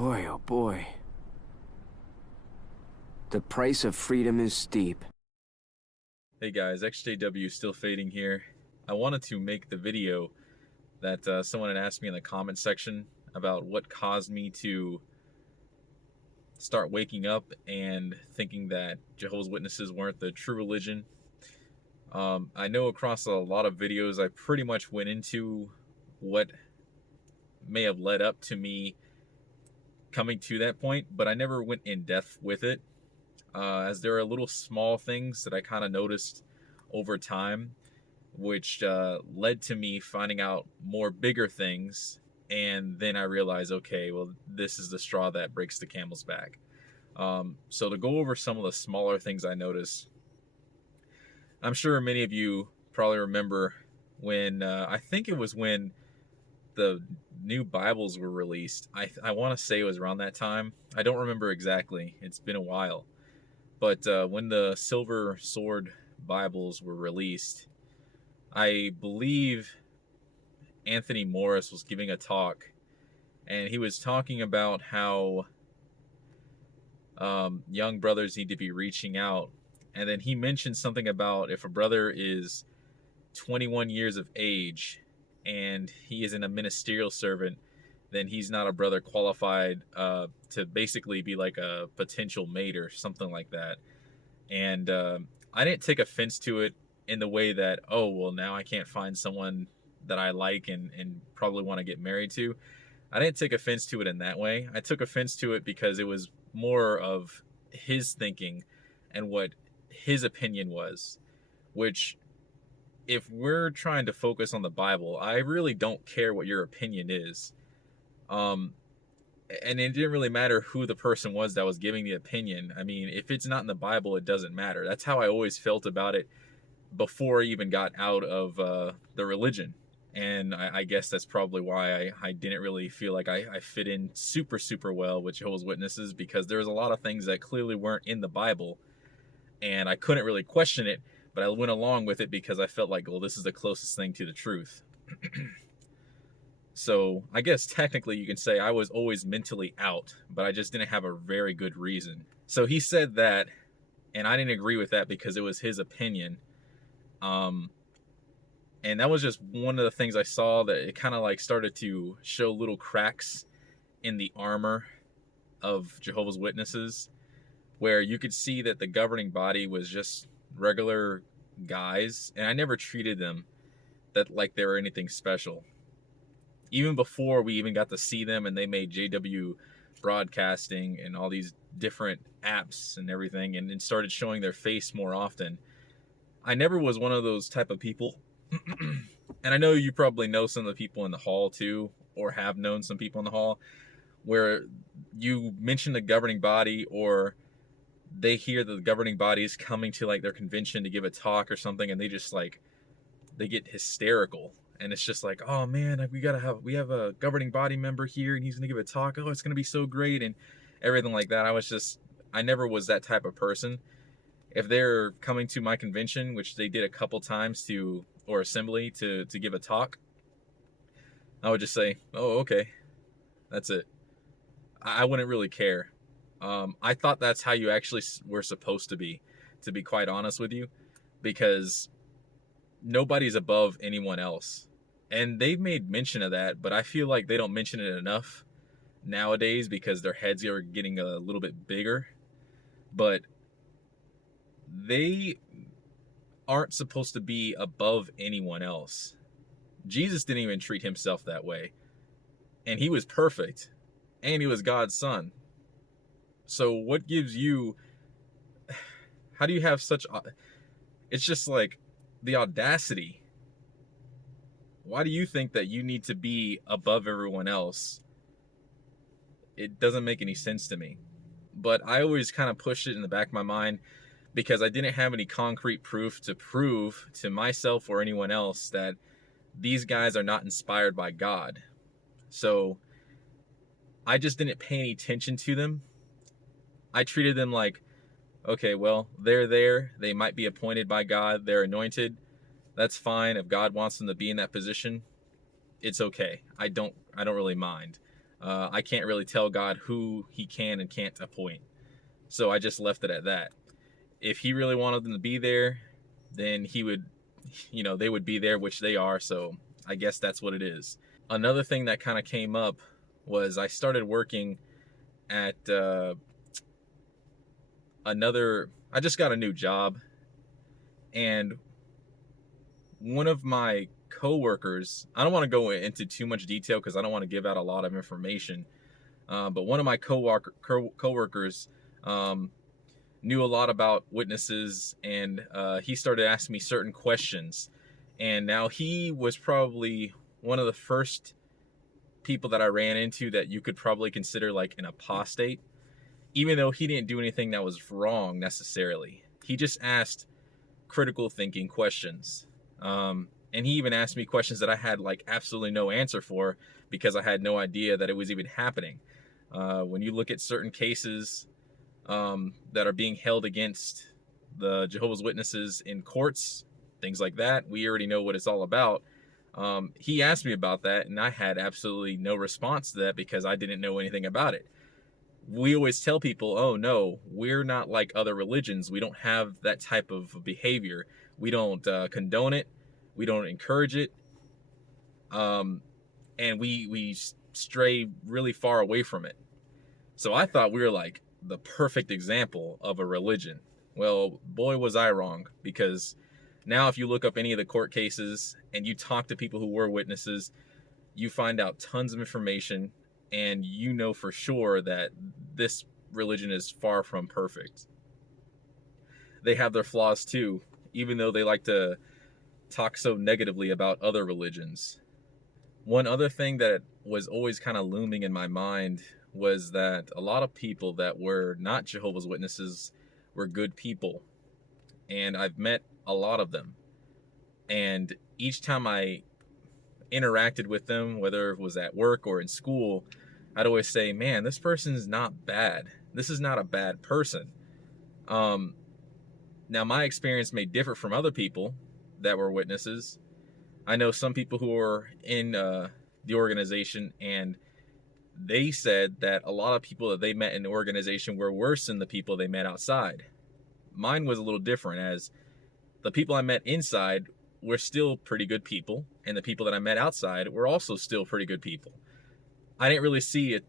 Boy, oh boy. The price of freedom is steep. Hey guys, ExJW still fading here. I wanted to make the video that someone had asked me in the comment section about what caused me to start waking up and thinking that Jehovah's Witnesses weren't the true religion. I know across a lot of videos I pretty much went into what may have led up to me coming to that point, but I never went in depth with it, as there are little small things that I kind of noticed over time, which led to me finding out more bigger things. And then I realized, okay, well, this is the straw that breaks the camel's back. So to go over some of the smaller things I noticed, I'm sure many of you probably remember when, I think it was when the new Bibles were released. I want to say it was around that time. I don't remember exactly. It's been a while. But when the Silver Sword Bibles were released, I believe Anthony Morris was giving a talk, and he was talking about how young brothers need to be reaching out. And then he mentioned something about if a brother is 21 years of age and he isn't a ministerial servant, then he's not a brother qualified to basically be like a potential mate or something like that. And I didn't take offense to it in the way that, oh, well, now I can't find someone that I like and probably want to get married to. I didn't take offense to it in that way. I took offense to it because it was more of his thinking and what his opinion was, which, if we're trying to focus on the Bible, I really don't care what your opinion is. And it didn't really matter who the person was that was giving the opinion. I mean, if it's not in the Bible, it doesn't matter. That's how I always felt about it before I even got out of the religion. And I guess that's probably why I didn't really feel like I fit in super well with Jehovah's Witnesses, because there's a lot of things that clearly weren't in the Bible, and I couldn't really question it, but I went along with it because I felt like, well, this is the closest thing to the truth. So I guess technically you can say I was always mentally out, but I just didn't have a very good reason. So he said that, and I didn't agree with that because it was his opinion. And that was just one of the things I saw, that it kind of like started to show little cracks in the armor of Jehovah's Witnesses, where you could see that the governing body was just regular guys, and I never treated them that like they were anything special. Even before we even got to see them and they made JW broadcasting and all these different apps and everything, and started showing their face more often, I never was one of those type of people. And I know you probably know some of the people in the hall too, or have known some people in the hall, where you mention the governing body, or they hear that the governing body is coming to like their convention to give a talk or something, and they just like, they get hysterical. And it's just like, oh man, we have a governing body member here and he's gonna give a talk. Oh, it's gonna be so great and everything like that. I never was that type of person. If they're coming to my convention, which they did a couple times or assembly to give a talk, I would just say, oh, okay, that's it. I wouldn't really care. I thought that's how you actually were supposed to be quite honest with you, because nobody's above anyone else. And they've made mention of that, but I feel like they don't mention it enough nowadays because their heads are getting a little bit bigger. But they aren't supposed to be above anyone else. Jesus didn't even treat himself that way. And he was perfect. And he was God's son. So what gives you... How do you have such... It's just like the audacity. Why do you think that you need to be above everyone else? It doesn't make any sense to me. But I always kind of pushed it in the back of my mind because I didn't have any concrete proof to myself or anyone else that these guys are not inspired by God. So I just didn't pay any attention to them. I treated them like, okay, well, they're there. They might be appointed by God. They're anointed. That's fine. If God wants them to be in that position, it's okay. I don't really mind. I can't really tell God who he can and can't appoint. So I just left it at that. If he really wanted them to be there, then he would, they would be there, which they are. So I guess that's what it is. Another thing that kind of came up was I started working at I just got a new job, and one of my coworkers, I don't want to go into too much detail because I don't want to give out a lot of information, but one of my coworkers knew a lot about witnesses, and he started asking me certain questions. And now he was probably one of the first people that I ran into that you could probably consider like an apostate, even though he didn't do anything that was wrong necessarily. He just asked critical thinking questions. And he even asked me questions that I had like absolutely no answer for because I had no idea that it was even happening. When you look at certain cases that are being held against the Jehovah's Witnesses in courts, things like that, we already know what it's all about. He asked me about that, and I had absolutely no response to that because I didn't know anything about it. We always tell people, oh no, we're not like other religions. We don't have that type of behavior. We don't condone it. We don't encourage it. And we stray really far away from it. So I thought we were like the perfect example of a religion. Well, boy, was I wrong, because now if you look up any of the court cases and you talk to people who were witnesses, you find out tons of information, and you know for sure that this religion is far from perfect. They have their flaws too, even though they like to talk so negatively about other religions. One other thing that was always kind of looming in my mind was that a lot of people that were not Jehovah's Witnesses were good people. And I've met a lot of them. And each time I interacted with them, whether it was at work or in school, I'd always say, man, this person's not bad. This is not a bad person. Now, my experience may differ from other people that were witnesses. I know some people who were in the organization, and they said that a lot of people that they met in the organization were worse than the people they met outside. Mine was a little different, as the people I met inside were still pretty good people, and the people that I met outside were also still pretty good people. I didn't really see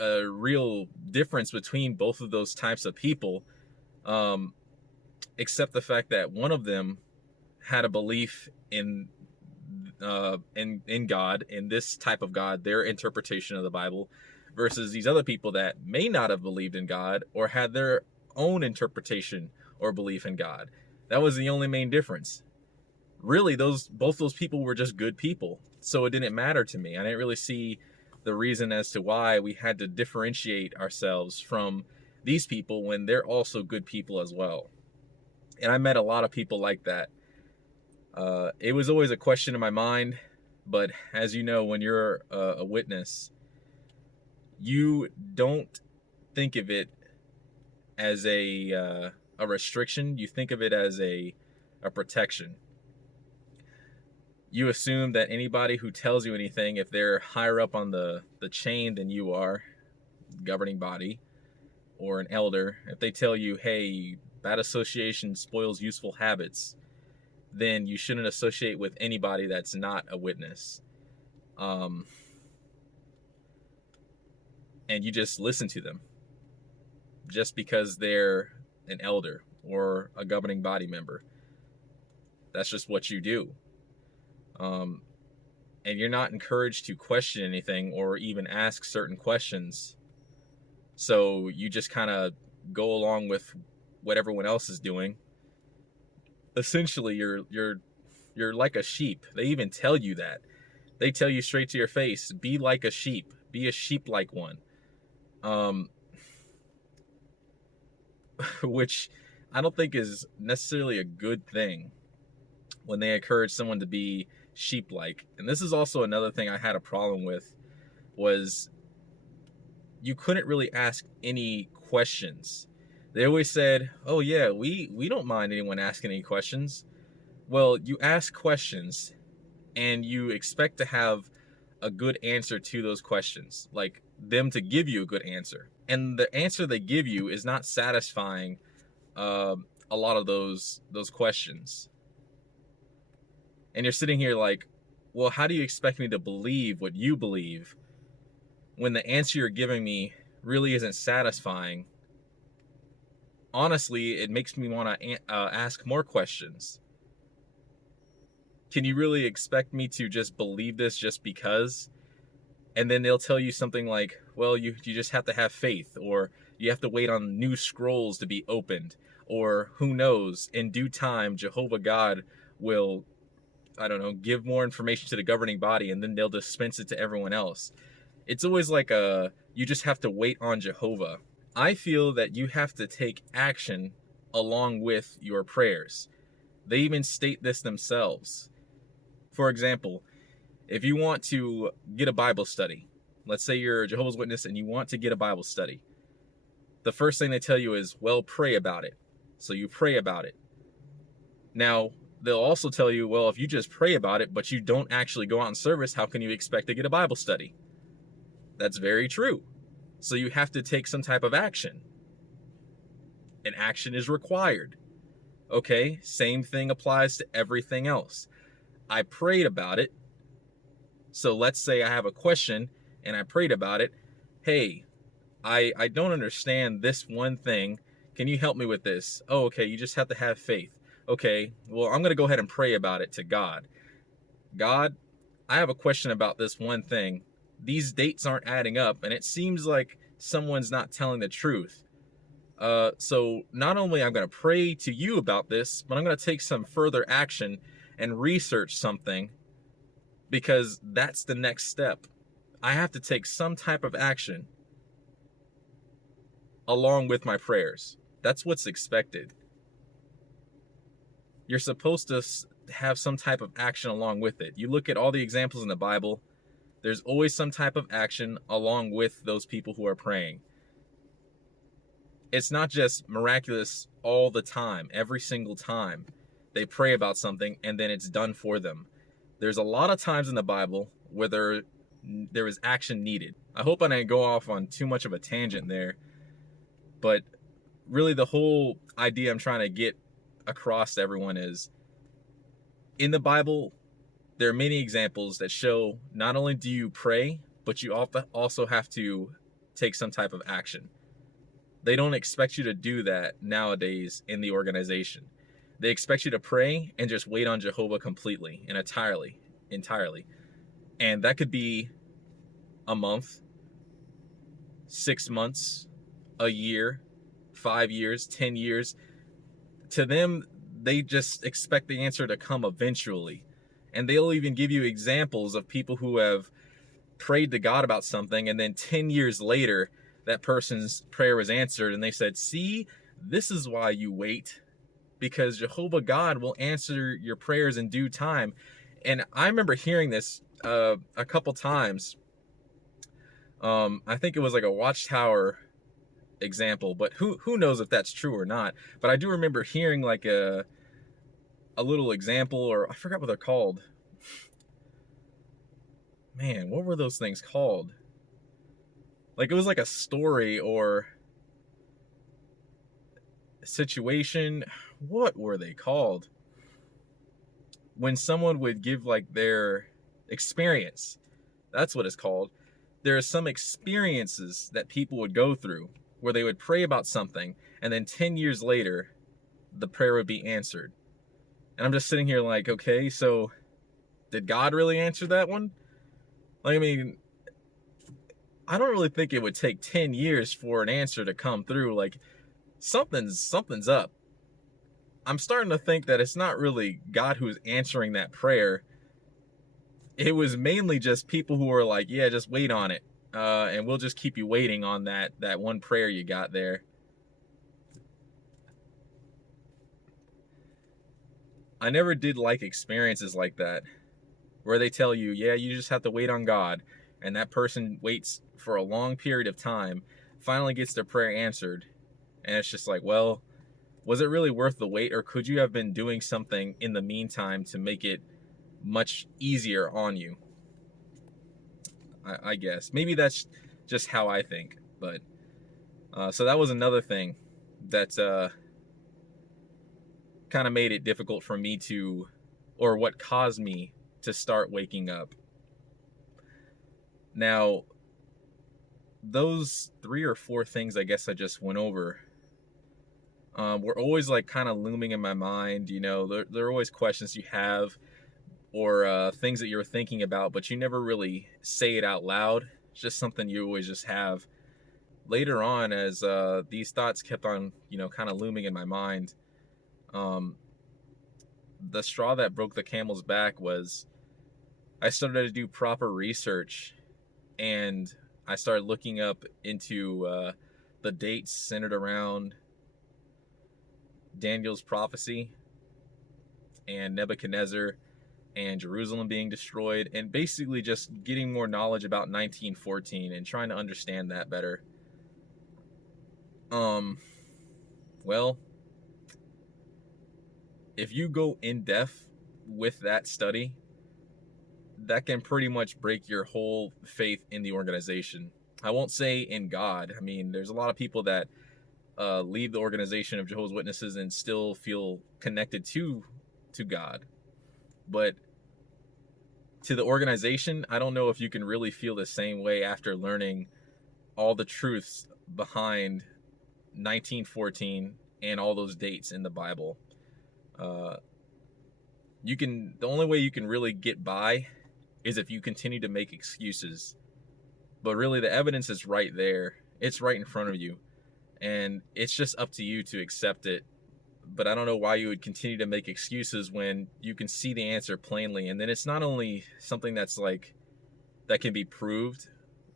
a real difference between both of those types of people, except the fact that one of them had a belief in God, in this type of God, their interpretation of the Bible, versus these other people that may not have believed in God or had their own interpretation or belief in God. That was the only main difference. Really, both those people were just good people, so it didn't matter to me. I didn't really see the reason as to why we had to differentiate ourselves from these people when they're also good people as well. And I met a lot of people like that. It was always a question in my mind, but as you know, when you're a witness, you don't think of it as a restriction. You think of it as a protection. You assume that anybody who tells you anything, if they're higher up on the chain than you are, governing body, or an elder, if they tell you, hey, bad association spoils useful habits, then you shouldn't associate with anybody that's not a witness. And you just listen to them just because they're an elder or a governing body member. That's just what you do. And you're not encouraged to question anything or even ask certain questions. So you just kind of go along with what everyone else is doing. Essentially, you're like a sheep. They even tell you that. They tell you straight to your face, be like a sheep. Be a sheep-like one. Which I don't think is necessarily a good thing when they encourage someone to be sheep-like. And this is also another thing I had a problem with, was you couldn't really ask any questions. They always said, oh yeah, we don't mind anyone asking any questions. Well, you ask questions and you expect to have a good answer to those questions. Like, them to give you a good answer. And the answer they give you is not satisfying a lot of those questions. And you're sitting here like, well, how do you expect me to believe what you believe when the answer you're giving me really isn't satisfying? Honestly, it makes me want to ask more questions. Can you really expect me to just believe this just because? And then they'll tell you something like, well, you just have to have faith, or you have to wait on new scrolls to be opened, or who knows, in due time, Jehovah God will, I don't know, give more information to the governing body, and then they'll dispense it to everyone else. It's always like you just have to wait on Jehovah. I feel that you have to take action along with your prayers. They even state this themselves. For example, if you want to get a Bible study, let's say you're a Jehovah's Witness and you want to get a Bible study, the first thing they tell you is, well, pray about it. So you pray about it. Now, they'll also tell you, well, if you just pray about it, but you don't actually go out in service, how can you expect to get a Bible study? That's very true. So you have to take some type of action. And action is required. Okay, same thing applies to everything else. I prayed about it. So let's say I have a question and I prayed about it. Hey, I don't understand this one thing. Can you help me with this? Oh, okay, you just have to have faith. Okay, well, I'm going to go ahead and pray about it to God. God, I have a question about this one thing. These dates aren't adding up, and it seems like someone's not telling the truth. So not only I'm going to pray to you about this, but I'm going to take some further action and research something, because that's the next step. I have to take some type of action along with my prayers. That's what's expected. You're supposed to have some type of action along with it. You look at all the examples in the Bible, there's always some type of action along with those people who are praying. It's not just miraculous all the time, every single time they pray about something and then it's done for them. There's a lot of times in the Bible where there is action needed. I hope I didn't go off on too much of a tangent there, but really the whole idea I'm trying to get across to everyone is, in the Bible, there are many examples that show not only do you pray, but you also have to take some type of action. They don't expect you to do that nowadays in the organization. They expect you to pray and just wait on Jehovah completely and entirely. And that could be a month, 6 months, a year, 5 years, 10 years. To them, they just expect the answer to come eventually. And they'll even give you examples of people who have prayed to God about something, and then 10 years later, that person's prayer was answered, and they said, see, this is why you wait, because Jehovah God will answer your prayers in due time. And I remember hearing this a couple times. I think it was like a Watchtower example, but who knows if that's true or not. But I do remember hearing like a little example, or I forgot what they're called. Man, what were those things called? Like, it was like a story or a situation. What were they called? When someone would give like their experience, that's what it's called. There are some experiences that people would go through where they would pray about something, and then 10 years later, the prayer would be answered. And I'm just sitting here like, okay, so did God really answer that one? Like, I mean, I don't really think it would take 10 years for an answer to come through. Like, something's up. I'm starting to think that it's not really God who's answering that prayer. It was mainly just people who were like, yeah, just wait on it. And we'll just keep you waiting on that one prayer you got there. I never did like experiences like that, where they tell you, yeah, you just have to wait on God. And that person waits for a long period of time, finally gets their prayer answered. And it's just like, well, was it really worth the wait? Or could you have been doing something in the meantime to make it much easier on you? I guess. Maybe that's just how I think. But so that was another thing that kind of made it difficult for me to, or what caused me to start waking up. Now, those 3 or 4 things I guess I just went over were always like kind of looming in my mind. You know, there are always questions you have, or things that you're thinking about, but you never really say it out loud. It's just something you always just have. Later on, as these thoughts kept on, you know, kind of looming in my mind, the straw that broke the camel's back was I started to do proper research, and I started looking up into the dates centered around Daniel's prophecy and Nebuchadnezzar and Jerusalem being destroyed, and basically just getting more knowledge about 1914 and trying to understand that better. Well, if you go in depth with that study, that can pretty much break your whole faith in the organization. I won't say in God. I mean, there's a lot of people that leave the organization of Jehovah's Witnesses and still feel connected to God. But to the organization, I don't know if you can really feel the same way after learning all the truths behind 1914 and all those dates in the Bible. The only way you can really get by is if you continue to make excuses. But really, the evidence is right there. It's right in front of you. And it's just up to you to accept it. But I don't know why you would continue to make excuses when you can see the answer plainly. And then it's not only something that's like, that can be proved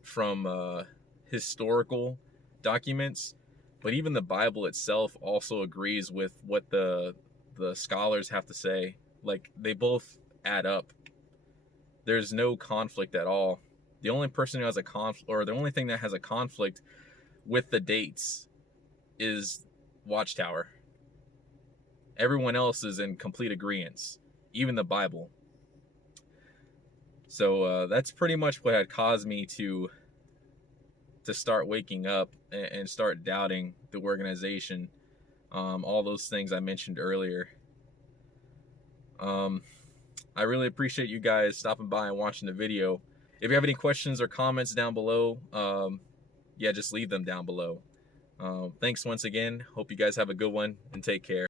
from historical documents, but even the Bible itself also agrees with what the scholars have to say. Like, they both add up. There's no conflict at all. The only person who has a conflict, or the only thing that has a conflict with the dates, is Watchtower. Everyone else is in complete agreement, even the Bible. So that's pretty much what had caused me to start waking up and start doubting the organization. All those things I mentioned earlier. I really appreciate you guys stopping by and watching the video. If you have any questions or comments down below, yeah, just leave them down below. Thanks once again. Hope you guys have a good one, and take care.